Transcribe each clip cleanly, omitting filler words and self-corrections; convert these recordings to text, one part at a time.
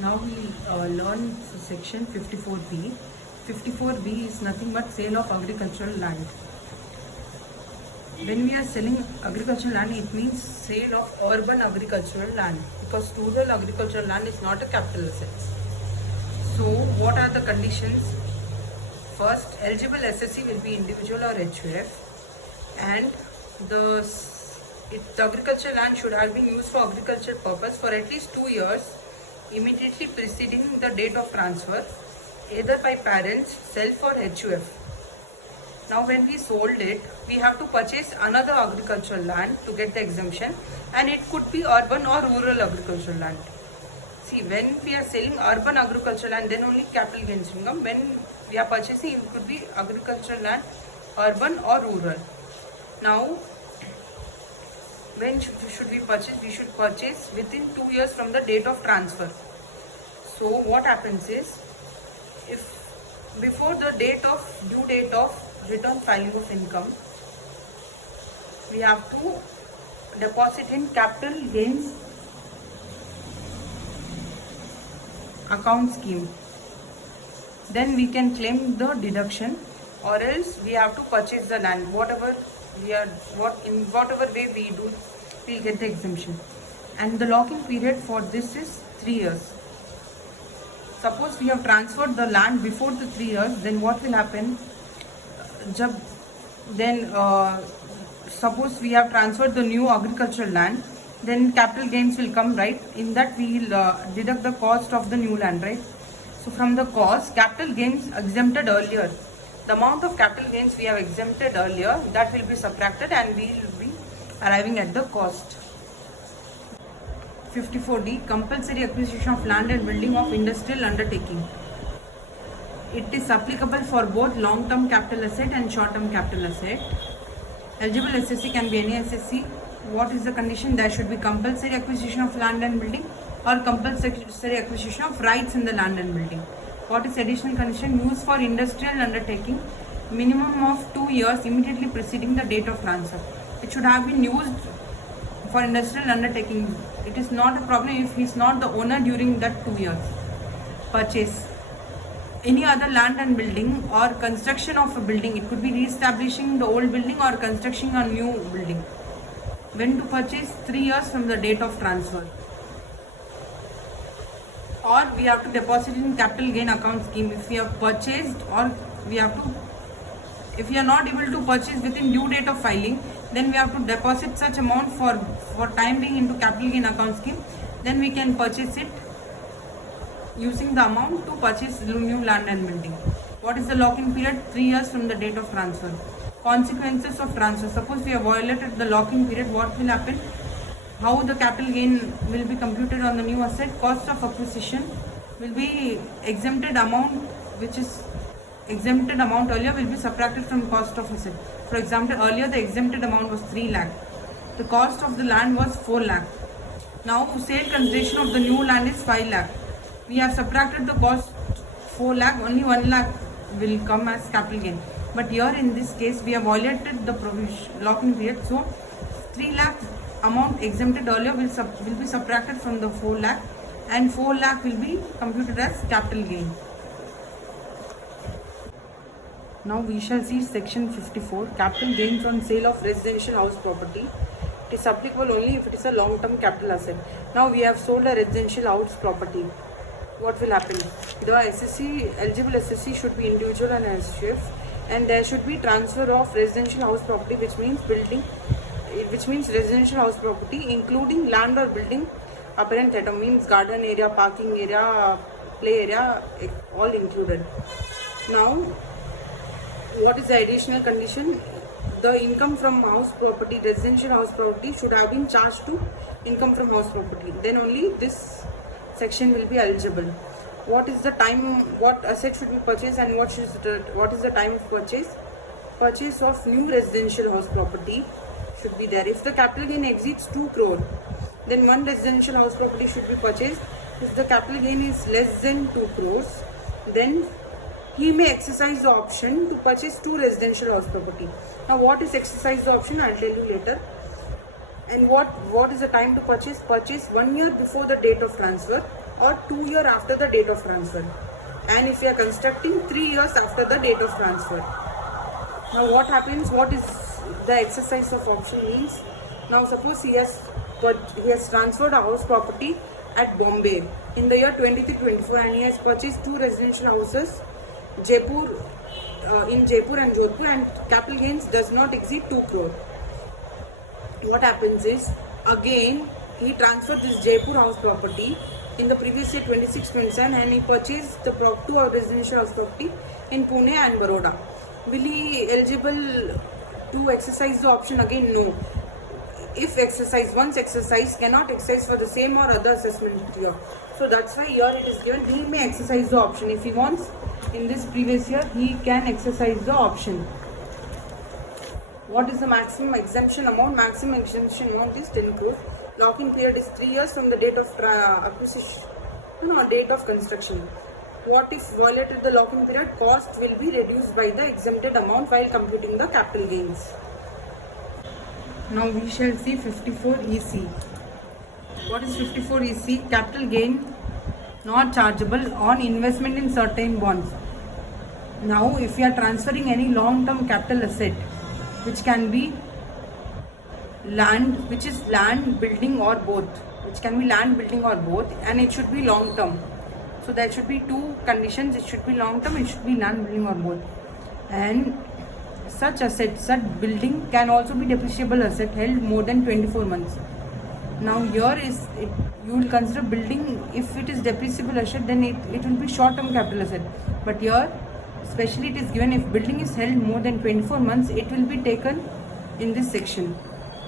Now we learn section 54B. 54B is nothing but sale of agricultural land. When we are selling agricultural land, it means sale of urban agricultural land, because rural agricultural land is not a capital asset. So what are the conditions? First, eligible SSC will be individual or HUF, and the agricultural land should have been used for agricultural purpose for at least 2 years immediately preceding the date of transfer, either by parents, self or HUF. Now when we sold it, we have to purchase another agricultural land to get the exemption, and it could be urban or rural agricultural land. See, when we are selling urban agricultural land, then only capital gains income. When we are purchasing, it could be agricultural land, urban or rural. Now, when should we purchase? We should purchase within 2 years from the date of transfer. So what happens is, if before the due date of return filing of income, we have to deposit in capital gains account scheme. Then we can claim the deduction, or else we have to purchase the land. Whatever way we do, we'll get the exemption. And the lock-in period for this is 3 years. Suppose we have transferred the land before the 3 years, then what will happen? Suppose we have transferred the new agricultural land, then capital gains will come, right? In that we will deduct the cost of the new land, right? So from the cost, capital gains exempted earlier, the amount of capital gains we have exempted earlier, that will be subtracted and we will be arriving at the cost. 54D, compulsory acquisition of land and building of industrial undertaking. It is applicable for both long-term capital asset and short-term capital asset. Eligible SSC can be any SSC. What is the condition? There should be compulsory acquisition of land and building, or compulsory acquisition of rights in the land and building. What is additional condition? Used for industrial undertaking, minimum of 2 years immediately preceding the date of transfer. It should have been used for industrial undertaking. It is not a problem if he is not the owner during that 2 years. Purchase any other land and building or construction of a building. It could be re-establishing the old building or constructing a new building. When to purchase? 3 years from the date of transfer. Or we have to deposit in capital gain account scheme if we have purchased, or if we are not able to purchase within due date of filing, then we have to deposit such amount for time being into capital gain account scheme. Then we can purchase it using the amount to purchase new land and building. What is the lock-in period? 3 years from the date of transfer. Consequences of transfer. Suppose we have violated the lock-in period, what will happen? How the capital gain will be computed on the new asset? Cost of acquisition will be exempted amount, which is exempted amount earlier will be subtracted from cost of asset. For example, earlier the exempted amount was 3 lakh. The cost of the land was 4 lakh. Now sale consideration of the new land is 5 lakh. We have subtracted the cost 4 lakh, only 1 lakh will come as capital gain. But here in this case we have violated the lock-in period, so 3 lakh amount exempted earlier will be subtracted from the 4 lakh, and 4 lakh will be computed as capital gain. Now we shall see section 54, capital gains on sale of residential house property. It is applicable only if it is a long-term capital asset. Now we have sold a residential house property. What will happen? The eligible SSC should be individual and HUF, and there should be transfer of residential house property, which means residential house property including land or building apparent theatre, means garden area, parking area, play area, all included. Now what is the additional condition? The income from house property, residential house property, should have been charged to income from house property. Then only this section will be eligible. What is the time? What asset should be purchased, and what is the time of purchase? Purchase of new residential house property should be there. If the capital gain exceeds 2 crore, then one residential house property should be purchased. If the capital gain is less than 2 crores, then he may exercise the option to purchase 2 residential house property. Now what is exercise the option? I'll tell you later. And what is the time to purchase? Purchase 1 year before the date of transfer, or 2 years after the date of transfer. And if we are constructing 3 years after the date of transfer. Now what happens, what is the exercise of option means? Now suppose he has transferred a house property at Bombay in the year 23-24 and he has purchased 2 residential houses in Jaipur and Jodhpur, and capital gains does not exceed 2 crore. What happens is, again he transferred this Jaipur house property in the previous year 26-27 and he purchased the 2 residential house property in Pune and Baroda. Will he eligible to exercise the option again? No. If once exercised, cannot exercise for the same or other assessment year. So that's why here it is given, he may exercise the option. If he wants in this previous year, he can exercise the option. What is the maximum exemption amount? Maximum exemption amount is 10 crore. Lock-in period is 3 years from the date of date of construction. What if violated the lock-in period? Cost will be reduced by the exempted amount while computing the capital gains. Now we shall see 54 EC. What is 54 EC? Capital gain not chargeable on investment in certain bonds. Now if we are transferring any long-term capital asset, which can be land, which is land, building or both, and it should be long-term. So there should be 2 conditions, it should be long-term, it should be land, building or both. And such asset, such building can also be depreciable asset held more than 24 months. Now here is it, you will consider building, if it is depreciable asset, then it will be short-term capital asset. But here especially it is given, if building is held more than 24 months, it will be taken in this section.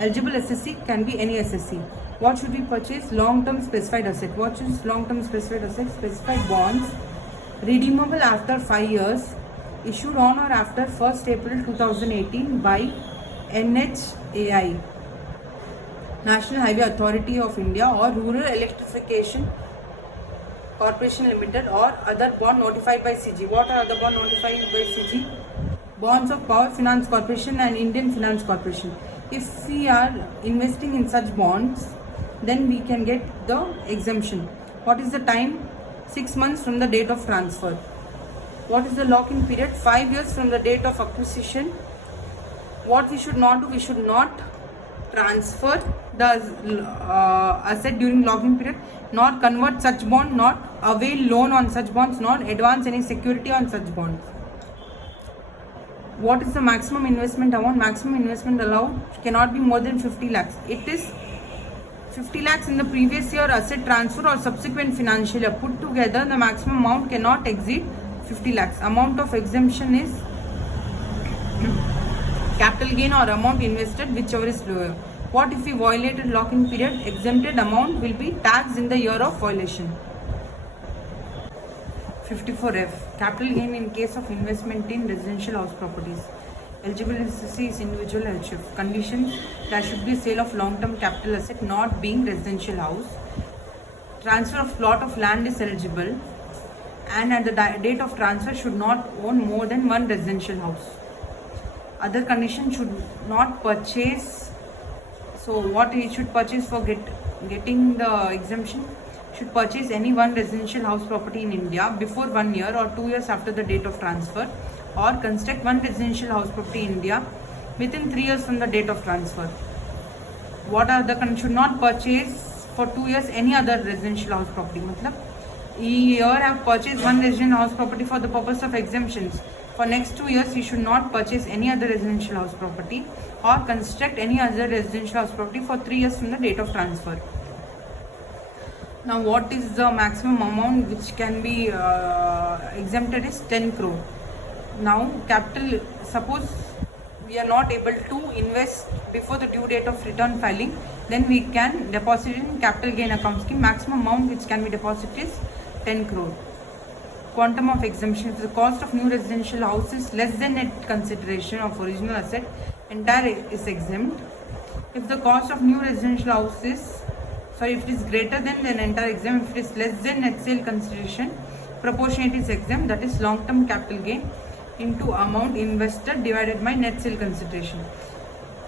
Eligible SSC can be any SSC. What should we purchase? Long-term specified asset. What is long-term specified asset? Specified bonds redeemable after 5 years, issued on or after 1st April 2018 by NHAI, National Highway Authority of India, or Rural Electrification Corporation Limited, or other bond notified by CG. What are other bond notified by CG? Bonds of Power Finance Corporation and Indian Finance Corporation. If we are investing in such bonds, then we can get the exemption. What is the time? 6 months from the date of transfer. What is the lock-in period? 5 years from the date of acquisition. What we should not do? We should not transfer the asset during lock-in period, not convert such bond, not avail loan on such bonds, not advance any security on such bonds. What is the maximum investment amount? Maximum investment allowed cannot be more than 50 lakhs. It is 50 lakhs in the previous year asset transfer or subsequent financial year. Put together, the maximum amount cannot exceed 50 lakhs. Amount of exemption is capital gain or amount invested, whichever is lower. What if we violated lock-in period? Exempted amount will be taxed in the year of violation. 54F. Capital gain in case of investment in residential house properties. Eligible SSC is individual HF. Conditions: there should be sale of long-term capital asset not being residential house. Transfer of plot of land is eligible, and at the date of transfer should not own more than 1 residential house. Other condition: should not purchase. So what he should purchase for getting the exemption? Should purchase any 1 residential house property in India before 1 year or 2 years after the date of transfer, or construct 1 residential house property in India within 3 years from the date of transfer. What are the conditions? Should not purchase for 2 years any other residential house property. Matlab, he here have purchased 1 residential house property for the purpose of exemptions. For next 2 years, he should not purchase any other residential house property or construct any other residential house property for 3 years from the date of transfer. Now, what is the maximum amount which can be exempted is 10 crore. Now, capital, suppose we are not able to invest before the due date of return filing, then we can deposit in capital gain account scheme. Maximum amount which can be deposited is 10 crore. Quantum of exemption: if the cost of new residential house is less than net consideration of original asset, entire is exempt. If the cost of new residential house is, if it is greater than entire exempt. If it is less than net sale consideration, proportionate is exempt. That is long-term capital gain into amount invested divided by net sale consideration.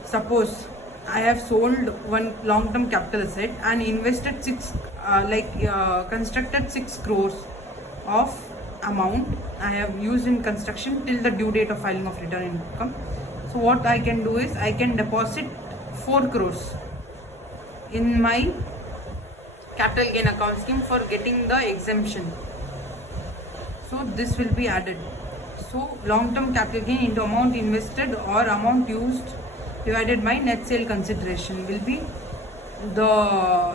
Suppose I have sold one long-term capital asset and invested constructed 6 crores of amount I have used in construction till the due date of filing of return income. So what I can do is I can deposit 4 crores in my capital gain account scheme for getting the exemption. So this will be added. So long-term capital gain into amount invested or amount used divided by net sale consideration will be the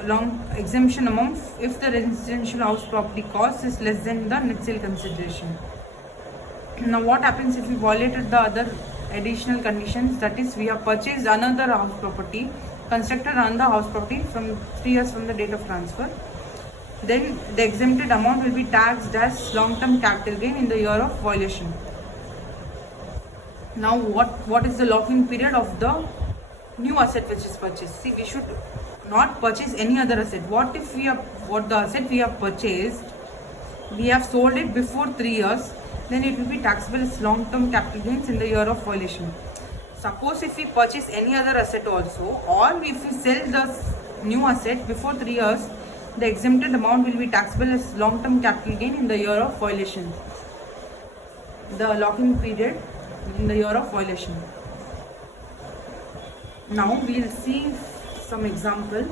long exemption amount if the residential house property cost is less than the net sale consideration. Now what happens if we violated the other additional conditions, that is we have purchased another house property, constructed another house property from 3 years from the date of transfer, then the exempted amount will be taxed as long-term capital gain in the year of violation. Now what is the lock-in period of the new asset which is purchased? See, we should not purchase any other asset. What if the asset we have purchased, we have sold it before 3 years, then it will be taxable as long-term capital gains in the year of violation. Suppose if we purchase any other asset also, or if we sell the new asset before 3 years, the exempted amount will be taxable as long-term capital gain in the year of violation. The lock-in period in the year of violation. Now we will see some example.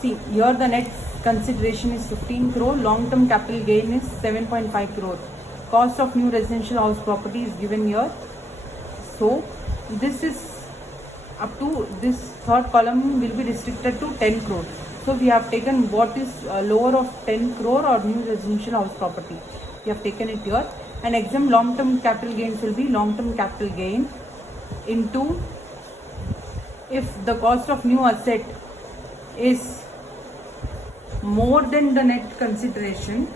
See, here the net consideration is 15 crore, long-term capital gain is 7.5 crore. Cost of new residential house property is given here. So this is up to this third column will be restricted to 10 crore. So we have taken what is lower of 10 crore or new residential house property. We have taken it here, and exempt long-term capital gains will be long-term capital gain into, if the cost of new asset is more than the net consideration,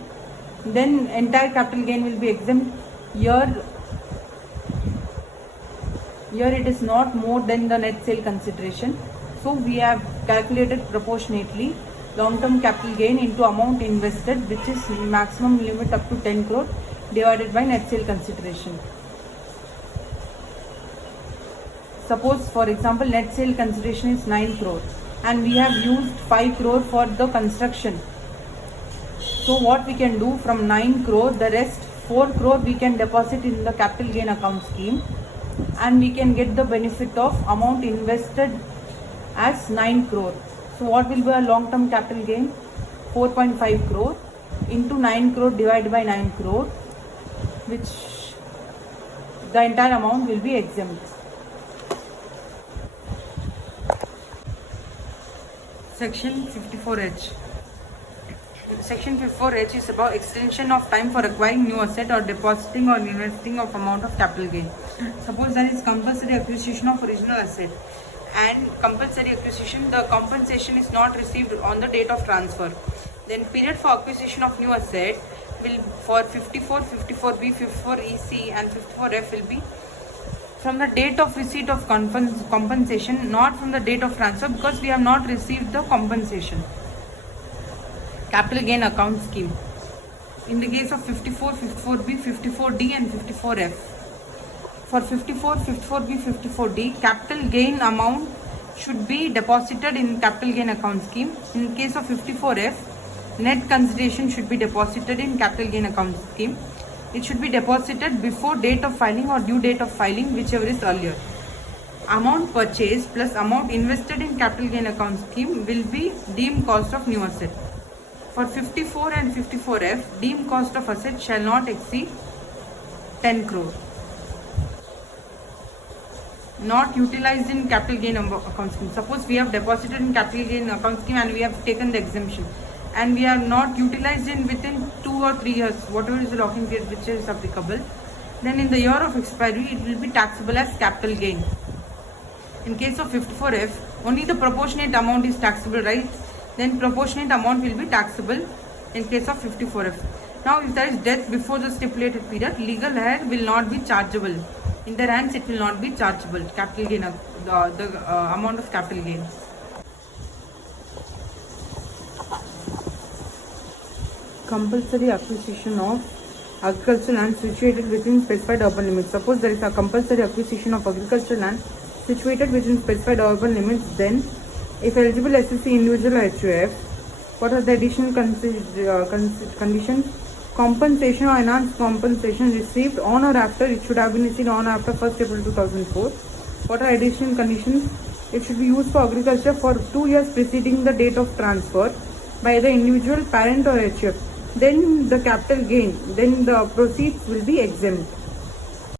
then entire capital gain will be exempt. Here it is not more than the net sale consideration, so we have calculated proportionately long-term capital gain into amount invested, which is maximum limit up to 10 crore divided by net sale consideration. Suppose for example net sale consideration is 9 crore and we have used 5 crore for the construction. So what we can do, from 9 crore, the rest 4 crore we can deposit in the capital gain account scheme, and we can get the benefit of amount invested as 9 crore. So what will be a long-term capital gain? 4.5 crore into 9 crore divided by 9 crore, which the entire amount will be exempt. Section 54H. Section 54H is about extension of time for acquiring new asset or depositing or investing of amount of capital gain. Suppose there is compulsory acquisition of original asset and compulsory acquisition, the compensation is not received on the date of transfer. Then period for acquisition of new asset will, for 54, 54B, 54EC and 54F will be from the date of receipt of compensation, not from the date of transfer, because we have not received the compensation. Capital gain account scheme. In the case of 54, 54B, 54D and 54F. For 54, 54B, 54D, capital gain amount should be deposited in capital gain account scheme. In case of 54F, net consideration should be deposited in capital gain account scheme. It should be deposited before date of filing or due date of filing, whichever is earlier. Amount purchased plus amount invested in capital gain account scheme will be deemed cost of new asset. For 54 and 54F, deemed cost of asset shall not exceed 10 crore. Not utilized in capital gain account scheme. Suppose we have deposited in capital gain account scheme and we have taken the exemption, and we are not utilized in within 2 or 3 years, whatever is the locking period which is applicable, then in the year of expiry it will be taxable as capital gain. In case of 54F, only the proportionate amount is taxable, right? Then proportionate amount will be taxable in case of 54F. Now if there is death before the stipulated period, legal heir will not be chargeable. In their hands it will not be chargeable, capital gain, the amount of capital gain. Compulsory acquisition of agricultural land situated within specified urban limits. Suppose there is a compulsory acquisition of agricultural land situated within specified urban limits, then if eligible SSC individual or HUF, what are the additional conditions? Compensation or enhanced compensation received on or after, it should have been received on or after 1st April 2004. What are additional conditions? It should be used for agriculture for 2 years preceding the date of transfer by the individual, parent or HUF. Then the capital gain, then the proceeds will be exempt.